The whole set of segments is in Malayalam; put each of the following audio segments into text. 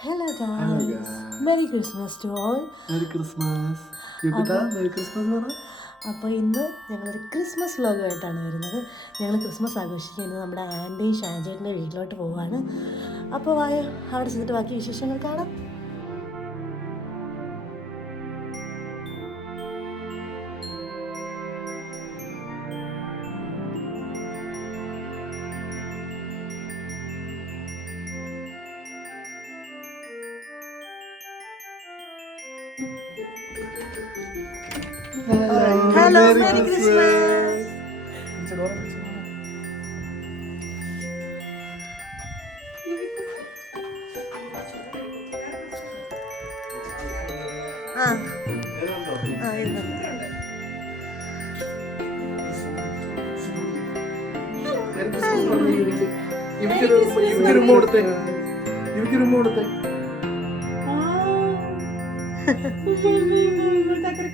Hello Hello guys. guys. Merry Christmas to all. Merry Christmas. യുബിത മെരി ക്രിസ്മസ് പറ. അപ്പോൾ ഇന്ന് ഞങ്ങളൊരു ക്രിസ്മസ് വ്ലോഗുമായിട്ടാണ് വരുന്നത്. ഞങ്ങൾ ക്രിസ്മസ് ആഘോഷിക്കുന്നത് നമ്മുടെ ആൻ്റെയും ഷാൻജേട്ടൻ്റെ വീട്ടിലോട്ട് പോവുകയാണ്. അപ്പോൾ വായോ അവിടെ ചെന്നിട്ട് ബാക്കി വിശേഷങ്ങൾ കാണാം. Hello, Merry Christmas.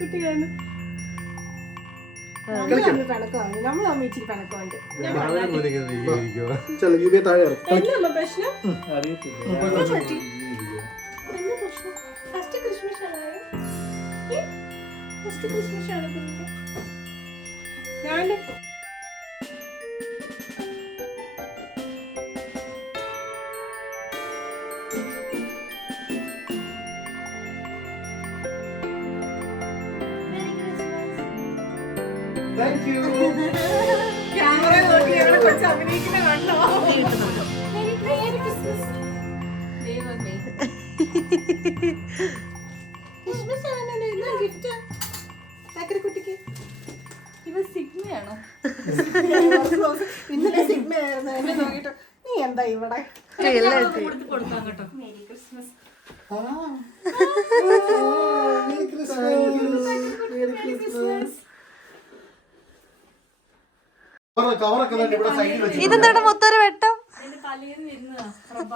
കുട്ടിയാണ് Thank you. ക്യാമറ നോക്കി ഞങ്ങളെ കൊച്ചു അഭിനയിക്കുന്ന കണ്ടോ? ദൈവമേ. ക്രിസ്മസ് ആണല്ലോ ഇന്ന് ഗിഫ്റ്റ് ചാക്കര കുട്ടിക്ക്. ഇവ സിഗ്മയാണോ? ഇന്നലെ സിഗ്മയായിരുന്നു. എന്നെ നോക്കിയിട്ട് നീ എന്താ ഇവിടെ കൊടുക്കാം കേട്ടോ. Merry Christmas. Merry Christmas. Merry Christmas. ഇതെന്താണ് മൊത്തം ഒരു വെട്ടം? എന്റെ തലയിൽ വരുന്നതാ പ്രഭ.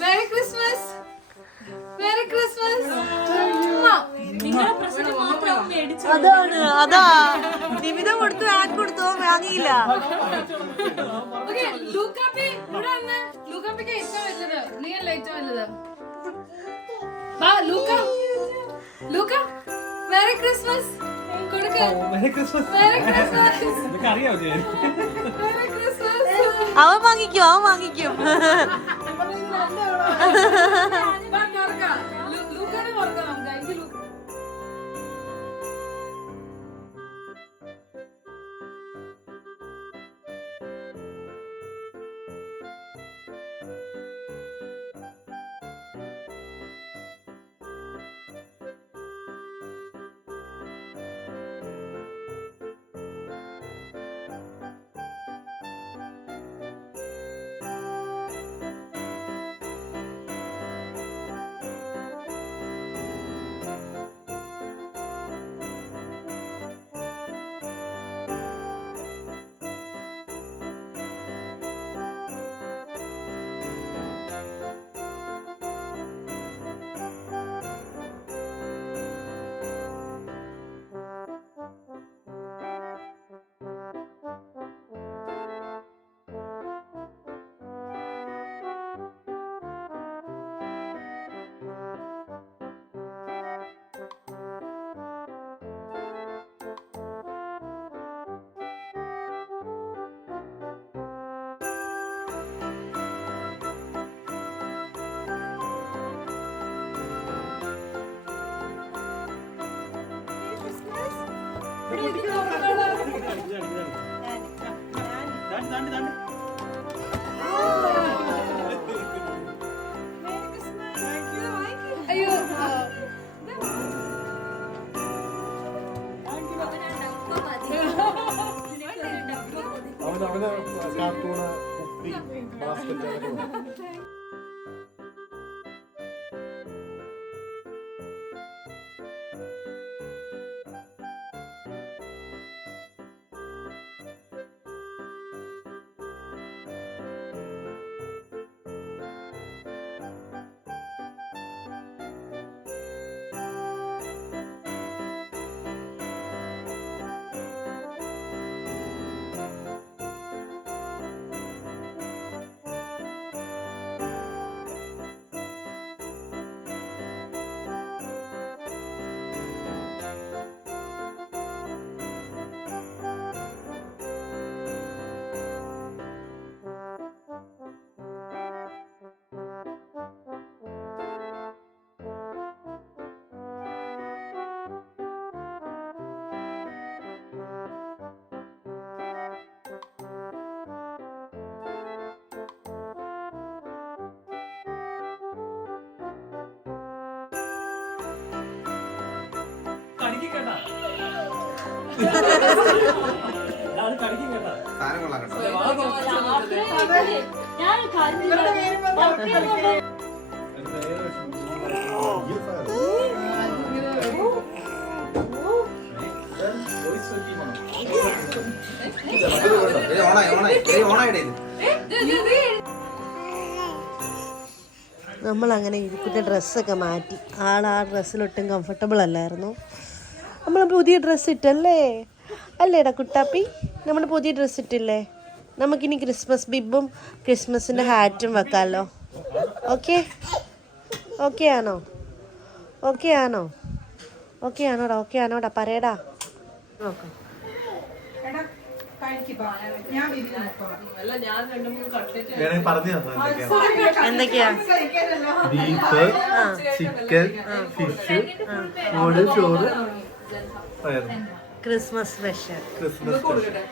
Merry Christmas. Merry Christmas. Merry Christmas. നിങ്ങളുടെ പ്രശ്നം മാത്രം മേടിച്ചു. അതാ നിമിത കൊടുത്തു ആൻ കൊടുത്തോ വാങ്ങിയില്ല. Okay, ലൂക്കാപ്പി ഇവിടെ വന്ന്. ലൂക്കാപ്പിക്ക് ഏറ്റവും വലുത്. നീയല്ല ഏറ്റവും വലുത്. വാ ലൂക്ക. ലൂക്ക. Merry Christmas. കൊടുക്ക. Merry Christmas. Merry Christmas. ഇതൊക്കെ അറിയാമോ ചേച്ചി? Merry Christmas. അവൻ വാങ്ങിക്കും. വാ തുറക്ക. ലൂക്കാനെ തുറക്കാം നമുക്ക്. എനിക്ക് ലൂക്ക. അയ്യോ അവന് കാർട്ടൂണ് കുപ്പി ബാസ്കറ്റ് അതൊക്കെ നമ്മളങ്ങനെ ഇരിപ്പിൻ്റെ ഡ്രസ്സൊക്കെ മാറ്റി. ആ ഡ്രസ്സിലൊട്ടും കംഫർട്ടബിൾ അല്ലായിരുന്നു. നമ്മൾ പുതിയ ഡ്രസ്സ് ഇട്ടല്ലേ അല്ലേടാ കുട്ടാപ്പി? നമ്മൾ പുതിയ ഡ്രസ്സ് ഇട്ടില്ലേ? നമുക്കിനി ക്രിസ്മസ് ബിബും ക്രിസ്മസിൻ്റെ ഹാറ്റും വെക്കാമല്ലോ. ഓക്കെ ഓക്കെ ആണോ? ഓക്കെ ആണോ? ഓക്കെ ആണോടാ? ഓക്കെ ആണോടാ? പറയടാ. നോക്കാം. എന്തൊക്കെയാ? ബീഫ്, ചിക്കൻ, ഫിഷ്, ചോറ്, ക്രിസ്മസ് സ്പെഷ്യൽ. Christmas special.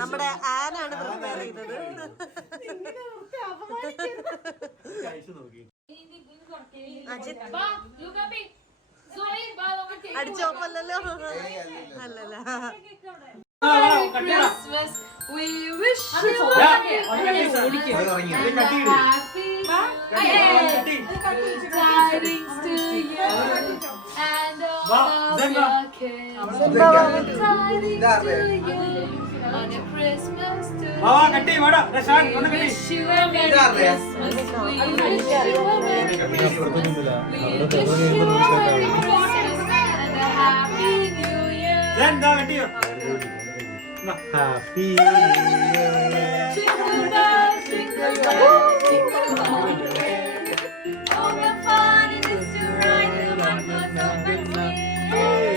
നമ്മുടെ ആനാണ് പ്രിപ്പയർ ചെയ്തത്. അടിച്ചോപ്പല്ലോ അല്ലല്ല. Christmas, we wish you a happy tidings to you and all of your kids. Tidings to you on your Christmas too. We wish you a Merry Christmas. We wish you a Merry Christmas. We wish you a Merry Christmas and a Happy New Year. Happy Jingle bells, jingle bells, jingle all the way. Oh, what fun it is to ride in a one-horse open sleigh.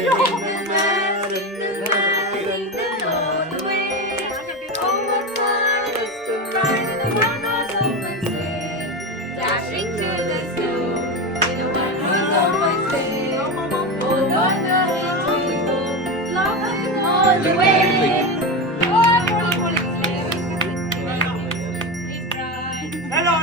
Jingle bells, jingle all the way. Oh, what fun it is to ride in a one-horse open sleigh. Dashing through the snow in a one-horse open sleigh. Oh, Lord, the hills we go, laughing all the way. Hello.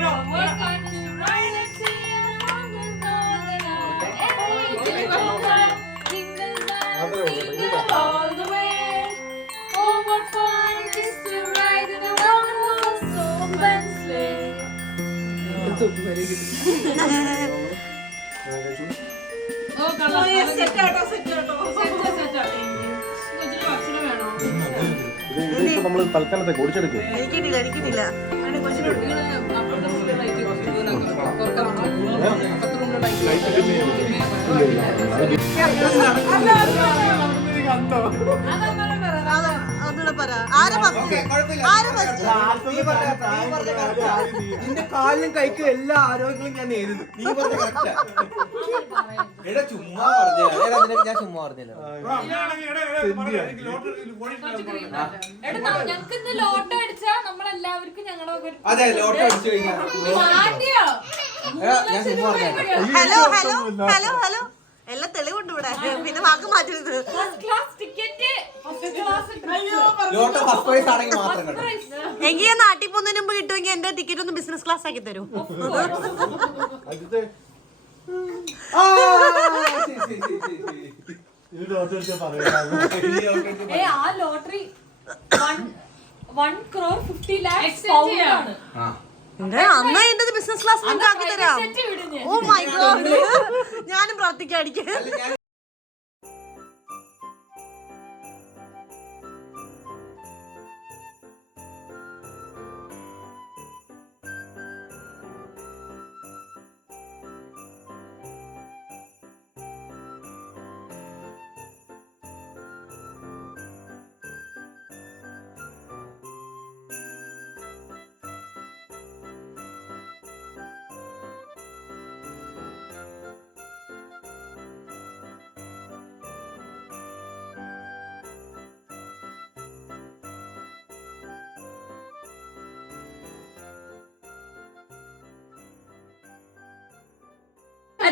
നമ്മൾ തൽക്കാലത്തേക്ക് ഓടിച്ചെടുക്കും. എനിക്കിട്ടില്ല ഒന്നുകൂടെ പറ. ആരാ നിന്റെ കാലിനും കൈക്കും എല്ലാ ആരോഗ്യങ്ങളും ഞാൻ നേരുന്നു. നീ പറഞ്ഞ കറക്റ്റാ. എടാ ചുമ്മാ പറഞ്ഞ ഞാൻ ചുമ്മാ പറഞ്ഞില്ല. ഞങ്ങൾക്ക് ഇന്ന് ലോട്ടോ അടിച്ചാ നമ്മളെല്ലാവർക്കും ഞങ്ങളുടെ അതെ ലോട്ടോ അടിച്ചു കഴിഞ്ഞാൽ ഞാൻ ചുമ്മാ പറഞ്ഞ. ഹലോ ഹലോ ഹലോ ഹലോ എല്ലാം തെളിവുണ്ട് ഇവിടെ. പിന്നെ വാക്ക് മാറ്റരുത്. ലോട്ടോ ഫസ്റ്റ് പ്രൈസ് ആണെങ്കിൽ മാത്രം കേട്ടോ. എങ്കിൽ ഞാൻ നാട്ടിൽ പോകുന്നതിന് മുമ്പ് കിട്ടുമെങ്കിൽ എന്റെ ടിക്കറ്റ് ഒന്ന് ബിസിനസ് ക്ലാസ് ആക്കി തരും. ആ ലോട്ടറി 1 crore 50 lakhs pound ആണ്. അന്ന് എന്റെ ബിസിനസ് ക്ലാസ് നിങ്ങൾക്ക് ആക്കി തരാം. ഓ മൈ ഗോഡ്, ഞാനും പ്രാർത്ഥിക്കാടിക്ക്.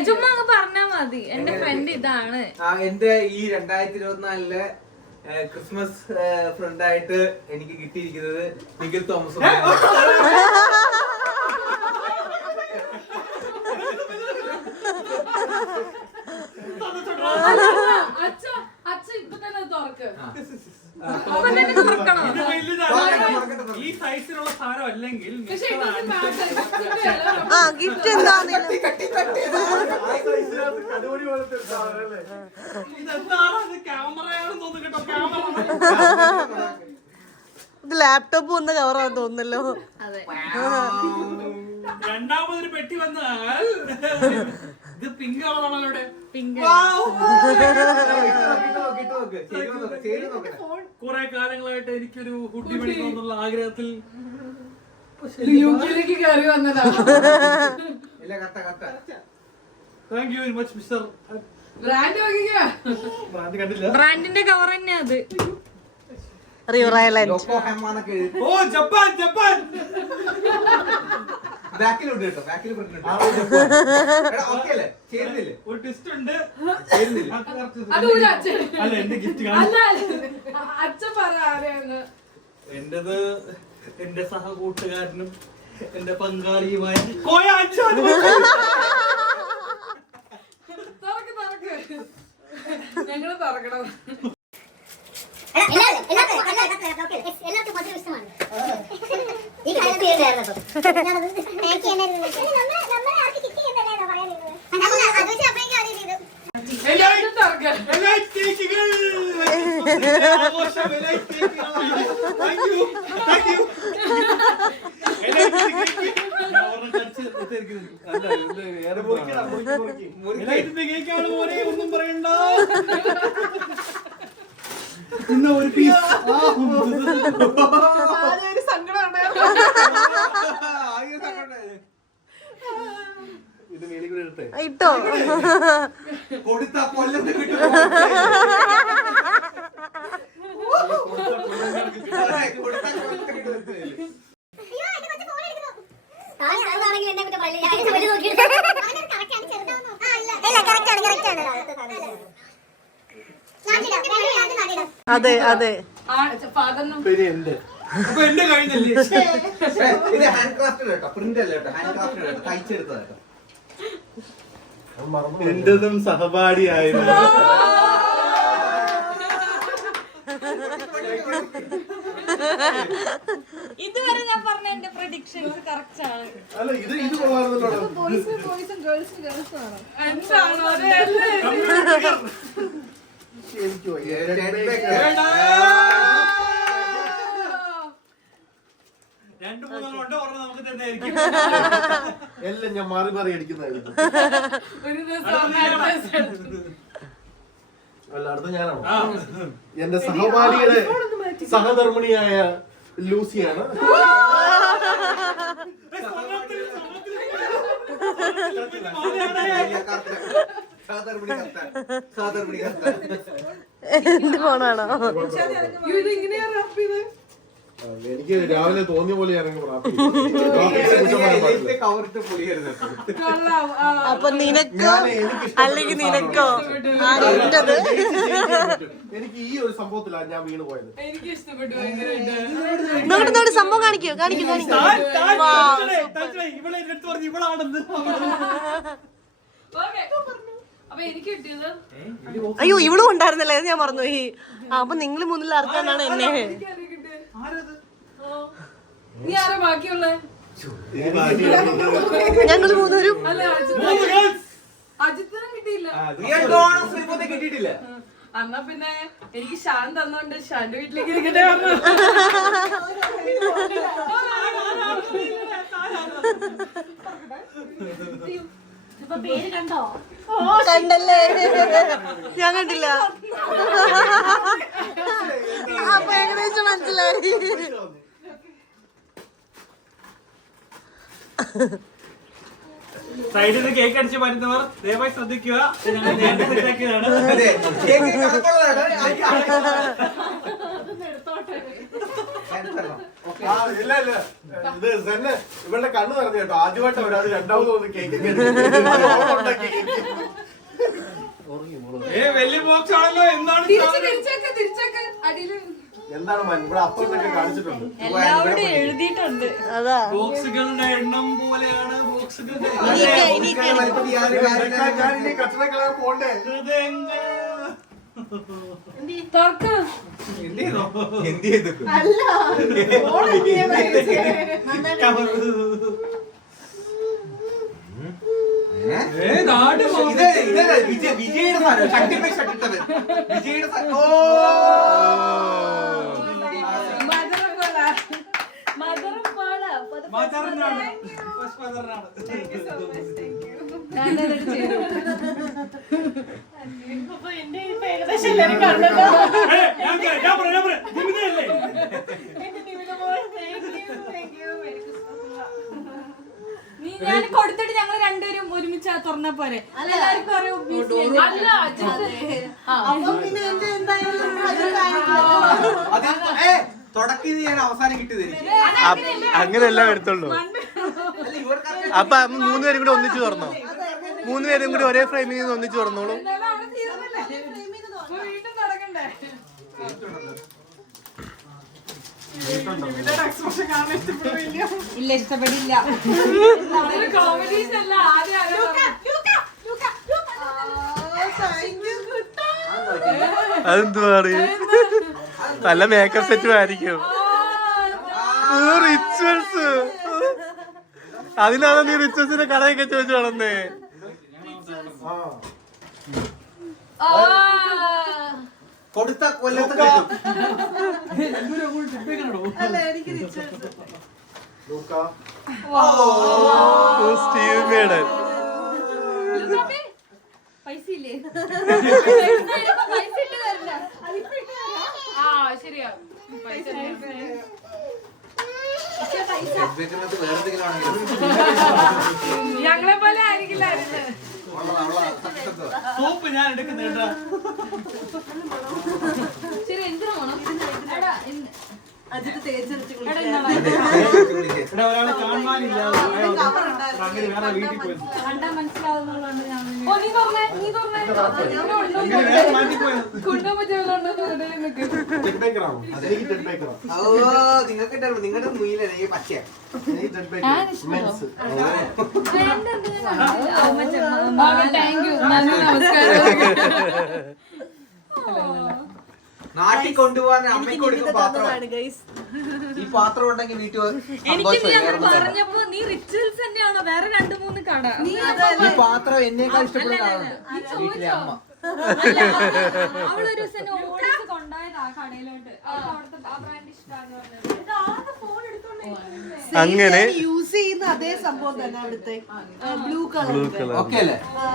ചുമ്മാ അങ്ങ് പറഞ്ഞാ മതി. എന്റെ ഫ്രണ്ട് ഇതാണ്. എന്റെ ഈ 2024 ക്രിസ്മസ് ഫ്രണ്ടായിട്ട് എനിക്ക് കിട്ടിയിരിക്കുന്നത് നിഖിൽ തോമസ്. അച്ഛ ഇപ്പൊ തന്നെ തുറക്ക്. ഈ സൈസിലുള്ള സാധനം അല്ലെങ്കിൽ ഗിഫ്റ്റ് എന്താ? ക്യാമറയാണെന്ന് തോന്നുന്നു കേട്ടോ. ക്യാമറ ഇത് ലാപ്ടോപ്പ് വന്ന കവറാന്ന് തോന്നുന്നല്ലോ. രണ്ടാമതൊരു പെട്ടി വന്നാൽ ഇത് പിങ്ക് കളറാണല്ലോ ഇവിടെ. പിങ്ക് കുറെ കാലങ്ങളായിട്ട് എനിക്കൊരു ഹുഡി മേടിക്കണം എന്നുള്ള ആഗ്രഹത്തിൽ യുകെയിലേക്ക് കയറി വന്നതാ. Thank you very much mister. Brand കണ്ടില്ല. ബ്രാൻഡിന്റെ കവർ തന്നെ അത്. River Island. Oh Japan Japan. ബാക്കിലുണ്ട് കേട്ടോ. ബാക്കിൽ ചേരുന്നില്ലേ? ഒരു ട്വിസ്റ്റ് ഉണ്ട്. ചേരുന്നില്ല. അല്ല എന്റെ ഗിഫ്റ്റ് അച്ഛൻ പറ ആരെയാണ്. എന്റേത് എന്റെ സഹകൂട്ടുകാരനും എന്റെ പങ്കാളിയുമായ കോയ അച്ഛൻ. ഞങ്ങള് തുറക്കണം. എല്ലാവർക്കും മധുരം ഇഷ്ടമാണ്. ഈ കാര്യത്തിൽ ഒന്നും പറയണ്ട. ഇന്ന് ഒരു പീസ് ഇത് മേലിൽ കൂടെ എടുത്തേ. ഇട്ടോ കൊടുത്ത കൊല്ലത്ത് കിട്ടും. അതെ അതെ. പിന്നെ എന്റെ അപ്പൊ എന്റെ കഴിഞ്ഞല്ലേ. ഇത് ഹാൻഡ് ക്രാഫ്റ്റ് കേട്ടോ. പ്രിന്റ് അല്ല കേട്ടോ. ഹാൻഡ് ക്രാഫ്റ്റ് കേട്ടോ. തയ്ച്ചെടുത്തത് കേട്ടോ. എന്റതും സഹപാഠിയായിരുന്നു. ഇതുവരെ ഞാൻ പറഞ്ഞ എന്റെ പ്രഡിക്ഷൻസ് കറക്റ്റ് ആണ്. അല്ല ഇത് കൊള്ളാറുണ്ടല്ലോ. എന്താണോ അതെ എനിക്ക് വയ്യ. രണ്ടു മൂന്നെണ്ണം ഒരെണ്ണം നമുക്ക് തന്നെയായിരിക്കും. എല്ലാം ഞാൻ മാറി മാറി അടിക്കുന്നതായിരുന്നു. ഒരു ദിവസം അല്ല അടുത്ത ഞാനാണോ? എന്റെ സഹപാഠിയുടെ സഹധർമ്മിണിയായ ലൂസിയാണ്. എന്ത് ഫോണാണോ? എനിക്ക് രാവിലെ തോന്നിയ പോലെ ഞാനങ്ങ് പ്രാർത്ഥിക്കും. അപ്പൊ നിനക്കോ അല്ലെങ്കിൽ നിനക്കോ ആരുണ്ടത്? എനിക്ക് ഈ ഒരു സംഭവത്തിലാണ് ഞാൻ വീണ് പോയത്. എനിക്ക് ഇഷ്ടപ്പെട്ടു ഭയങ്കരമായിട്ട്. നോട്ട് സംഭവം കാണിക്കോ കാണിക്കോ കാണിക്കോ. ഇവളെ എടുത്ത് പറഞ്ഞു ഇവളാണെന്ന്. അപ്പൊ എനിക്ക് കിട്ടിയത് അയ്യോ ഇവളും ഉണ്ടായിരുന്നല്ലേ, അത് ഞാൻ മറന്നുപോയി. അപ്പൊ നിങ്ങൾ മുന്നിൽ അർക്കാനാണ് എന്നെ. നീ ആരാ ബാക്കിയുള്ള? ഞങ്ങൾ മൂന്നുപേരും. അല്ല അജിത്തിനും കിട്ടിയില്ല. കിട്ടിയിട്ടില്ല. എന്നാ പിന്നെ എനിക്ക് ഷാൻ തന്നോണ്ട് ഷാന്റെ വീട്ടിലേക്ക് ഇരിക്കട്ടെ പറഞ്ഞു. കണ്ടല്ലേ? ഞാൻ കണ്ടില്ല. അപ്പൊ ഏകദേശം മനസ്സിലായി. സൈഡിൽ നിന്ന് കേക്ക് അടിച്ച് വരുന്നവർ ദയവായി ശ്രദ്ധിക്കുക. ഞങ്ങൾ നേരത്തെ സെറ്റാക്കിയതാണ്. ഇല്ല ഇത് തന്നെ ഇവളുടെ കണ്ണ് നിറഞ്ഞു കേട്ടോ. ആദ്യമായിട്ട് ഒരാൾ രണ്ടാമത് വന്ന് കേക്ക് വലിയ ബോക്സ് ആണല്ലോ. എന്താണ് തിരിച്ചേക്ക് അടിയില് എന്താണ് ഇവിടെ അപ്പുറത്തൊക്കെ കാണിച്ചിട്ടുണ്ട്. എല്ലാവരും എഴുതിയിട്ടുണ്ട്. അതാ ബോക്സുകളുടെ എണ്ണം പോലെയാണ് ബോക്സുകളുടെ കച്ചറ കളയാൻ പോണ്ടേ. ഹൃദയങ്ങൾ. തുറക്ക്. എന്ത് ചെയ്തു? വിജയുടെ സാധനം ശക്തിയുടെ ഷട്ടിട്ടവൻ വിജയുടെ മദറിനാണ്. ഫസ്റ്റ് മദറിനാണ്. ഞാൻ കൊടുത്തിട്ട് ഞങ്ങൾ രണ്ടുപേരും ഒരുമിച്ച് തുറന്ന പോരെ. എല്ലാവർക്കും തുടക്കി ഞാൻ അവസാനം കിട്ടിയത് അങ്ങനെയല്ല എടുത്തുള്ളൂ. അപ്പൊ മൂന്നുപേരും കൂടി ഒന്നിച്ചു തുറന്നോ? മൂന്നുപേരും കൂടി ഒരേ ഫ്രെയിമിൽ നിന്ന് ഒന്നിച്ചു തുറന്നോളൂ. വീണ്ടും തുടങ്ങണ്ടേ? ഇല്ല ഇഷ്ടപ്പെടില്ല. കോമഡീസ് അല്ല അതെന്തു പറയും? നല്ല മേക്കപ്പ് സെറ്റും ആയിരിക്കും. റിച്വൽസ്. അതിനാണ് നീ റിച്വൽസിന്റെ കടയൊക്കെ ചോദിച്ചു വളർന്നേ. കൊടുത്ത കൊല്ലത്തെ സ്റ്റീവ് മേഡൻ. പൈസ ഇല്ലേ? പൈസ ഇട്ട് തരില്ല. ശരിയാ. പൈസ ഞങ്ങളെ പോലെ ആയിരിക്കില്ലായിരുന്നു. സോപ്പ് ഞാൻ എടുക്കുന്നുണ്ട്. ശരി എന്തിനു പോണം? ഇവിടെ ഒരാളെ കാണാനില്ല. അങ്ങനെ വേറെ വീട്ടിൽ പോയി. കണ്ടാ മനസ്സിലാവുന്നുള്ളതാണ് ഞാൻ. ഓ നീ തുറന്നേ, നീ തുറന്നേ. വേറെ മാറ്റി പോയത്. കൊണ്ടുപോകാൻ പറ്റുന്നുണ്ടോ? നിങ്ങൾക്ക് നിങ്ങളുടെ മുയിലല്ലേ ഈ പച്ച താങ്ക് യു. നന്ദി, നമസ്കാരം. നാട്ടിൽ കൊണ്ടുപോകാൻ അമ്മയ്ക്ക് കൊടുക്കും പാത്രം. ഗൈസ് ഈ പാത്രം ഉണ്ടെങ്കിൽ വീട്ടിൽ എനിക്ക് നീ അത് സന്തോഷമായി. പറഞ്ഞപ്പോ നീ റിച്വൽസ് തന്നെയാണോ വേറെ 2-3 കട ഈ പാത്രം എന്നേക്കാൾ ഇഷ്ടപ്പെടുന്ന ആളുണ്ട് വീട്ടിലെ അമ്മ. അവളൊരു ദിവസം ഓടിച്ച് കൊണ്ടായതാ കടയിലോട്ട് അവൾക്ക് അവിടുത്തെ ആ ബ്രാൻഡ് ഇഷ്ടമാന്ന് പറഞ്ഞത് ഇത് ആരുടെ ഫോൺ എടുത്തോണ്ട് അങ്ങനെ യൂസ് ചെയ്യുന്ന അതേ സംഭവം തന്നെ അവിടുത്തെ ബ്ലൂ കളർ ഓക്കെ അല്ലേ? ആ